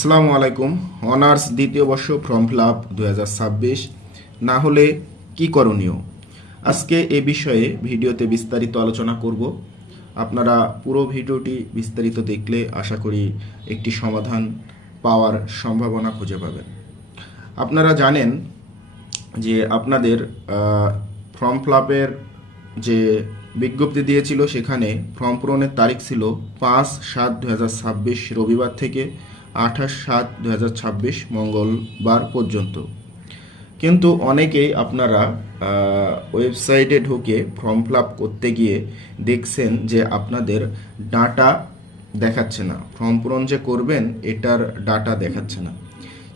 আসসালামু আলাইকুম। অনার্স দ্বিতীয় বর্ষ ফর্ম ফিল আপ 2026 না হলে কি করণীয়, আজকে এ বিষয়ে ভিডিওতে বিস্তারিত আলোচনা করব। আপনারা পুরো ভিডিওটি বিস্তারিত দেখলে আশা করি একটি সমাধান পাওয়ার সম্ভাবনা খুঁজে পাবেন। আপনারা জানেন যে আপনাদের ফর্ম ফিল আপের যে বিজ্ঞপ্তি দিয়েছিল সেখানে ফর্ম পূরণের তারিখ ছিল 5/7/2026 রবিবার থেকে 28/7/2026 মঙ্গলবার পর্যন্ত। কিন্তু অনেকেই আপনারা ওয়েবসাইটে ঢুকে ফর্ম ফিল আপ করতে গিয়ে দেখছেন যে আপনাদের ডাটা দেখাচ্ছে না, ফর্ম পূরণ যে করবেন এটার ডাটা দেখাচ্ছে না।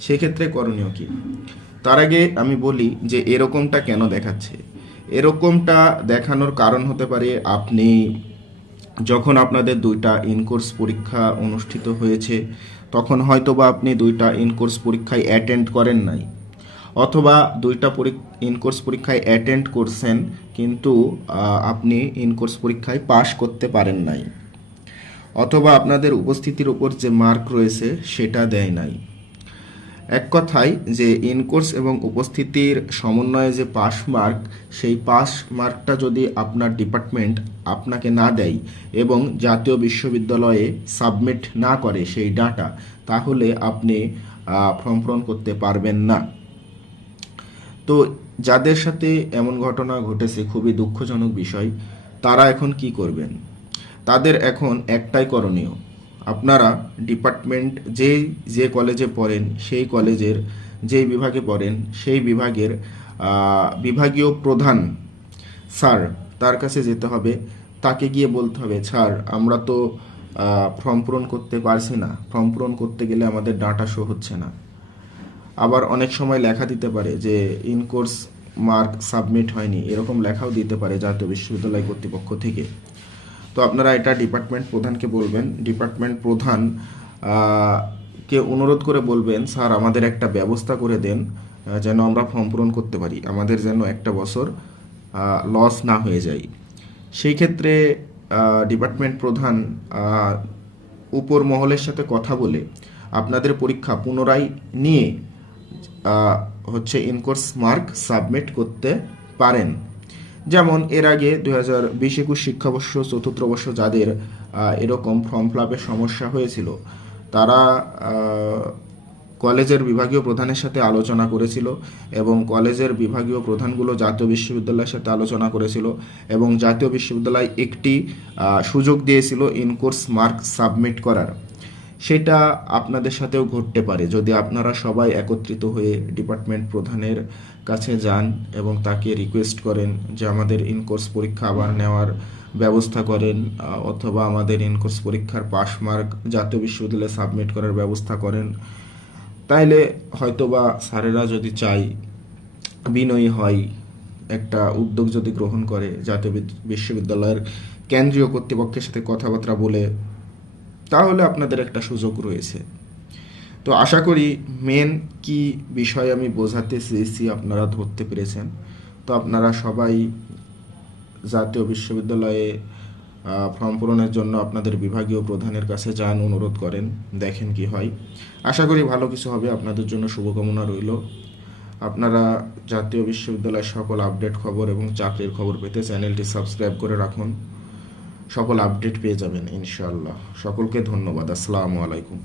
সেক্ষেত্রে করণীয় কি? তার আগে আমি বলি যে এরকমটা কেন দেখাচ্ছে। এরকমটা দেখানোর কারণ হতে পারে আপনি যখন আপনাদের দুইটা ইনকোর্স পরীক্ষা অনুষ্ঠিত হয়েছে তখন হয়তোবা আপনি দুইটা ইনকোর্স পরীক্ষায় অ্যাটেন্ড করেন নাই, অথবা দুইটা ইনকোর্স পরীক্ষায় অ্যাটেন্ড করছেন কিন্তু আপনি ইনকোর্স পরীক্ষায় পাশ করতে পারেন নাই, অথবা আপনাদের উপস্থিতির উপর যে মার্ক রয়েছে সেটা দেয় নাই। এক কথায় যে ইনকোর্স এবং উপস্থিতির সমন্বয়ে যে পাস মার্ক, সেই পাস মার্কটা যদি আপনার ডিপার্টমেন্ট আপনাকে না দেয় এবং জাতীয় বিশ্ববিদ্যালয়ে সাবমিট না করে সেই ডাটা, তাহলে আপনি ফর্ম পূরণ করতে পারবেন না। তো যাদের সাথে এমন ঘটনা ঘটেছে, খুবই দুঃখজনক বিষয়, তারা এখন কি করবেন? তাদের এখন একটাই করণীয়, আপনারা ডিপার্টমেন্ট যে কলেজে পড়েন সেই কলেজের যেই বিভাগে পড়েন সেই বিভাগের বিভাগীয় প্রধান স্যার, তার কাছে যেতে হবে। তাকে গিয়ে বলতে হবে, স্যার আমরা তো ফর্ম পূরণ করতে পারছি না, ফর্ম পূরণ করতে গেলে আমাদের ডাটা শো হচ্ছে না। আবার অনেক সময় লেখা দিতে পারে যে ইনকোর্স মার্ক সাবমিট হয়নি, এরকম লেখাও দিতে পারে জাতীয় বিশ্ববিদ্যালয় কর্তৃপক্ষ থেকে। তো আপনারা এটা ডিপার্টমেন্ট প্রধানকে বলবেন। ডিপার্টমেন্ট প্রধান কে অনুরোধ করে বলবেন, স্যার আমাদের একটা ব্যবস্থা করে দেন যেন আমরা ফর্ম পূরণ করতে পারি, আমাদের যেন একটা বছর লস না হয়ে যায়। সেই ক্ষেত্রে ডিপার্টমেন্ট প্রধান উপর মহলের সাথে কথা বলে আপনাদের পরীক্ষা পুনরায় নিয়ে ইনকোর্স মার্ক সাবমিট করতে পারেন। যেমন এর আগে 2020-21 শিক্ষাবর্ষ চতুর্থ বর্ষ যাদের এরকম ফর্ম ফিল আপের সমস্যা হয়েছিল, তারা কলেজের বিভাগীয় প্রধানের সাথে আলোচনা করেছিল এবং কলেজের বিভাগীয় প্রধানগুলো জাতীয় বিশ্ববিদ্যালয়ের সাথে আলোচনা করেছিল এবং জাতীয় বিশ্ববিদ্যালয় একটি সুযোগ দিয়েছিল ইনকোর্স মার্ক সাবমিট করার। সেটা আপনাদের সাথেও ঘটতে পারে যদি আপনারা সবাই একত্রিত হয়ে ডিপার্টমেন্ট প্রধানের কাছে যান এবং তাকে রিকোয়েস্ট করেন যে আমাদের ইনকোর্স পরীক্ষা আবার নেওয়ার ব্যবস্থা করেন, অথবা আমাদের ইনকোর্স পরীক্ষার পাস মার্ক জাতীয় বিশ্ববিদ্যালয়ে সাবমিট করার ব্যবস্থা করেন। তাইলে হয়তোবা স্যারেরা যদি চাই, বিনয়ী হয়, একটা উদ্যোগ যদি গ্রহণ করে জাতীয় বিশ্ববিদ্যালয়ের কেন্দ্রীয় কর্তৃপক্ষের সাথে কথাবার্তা বলে, তাহলে আপনাদের একটা সুযোগ রয়েছে। তো আশা করি মেন কি বিষয় আমি বোঝাতে চেয়েছি আপনারা ধরতে পেরেছেন। তো আপনারা সবাই জাতীয় বিশ্ববিদ্যালয়ে ফর্ম পূরণের জন্য আপনাদের বিভাগীয় প্রধানের কাছে যান, অনুরোধ করেন, দেখেন কি হয়। আশা করি ভালো কিছু হবে, আপনাদের জন্য শুভকামনা রইল। আপনারা জাতীয় বিশ্ববিদ্যালয়ের সকল আপডেট খবর এবং চাকরির খবর পেতে চ্যানেলটি সাবস্ক্রাইব করে রাখুন, সকল আপডেট পেয়ে যাবেন ইনশাআল্লাহ। সকলকে ধন্যবাদ। আসসালামু আলাইকুম।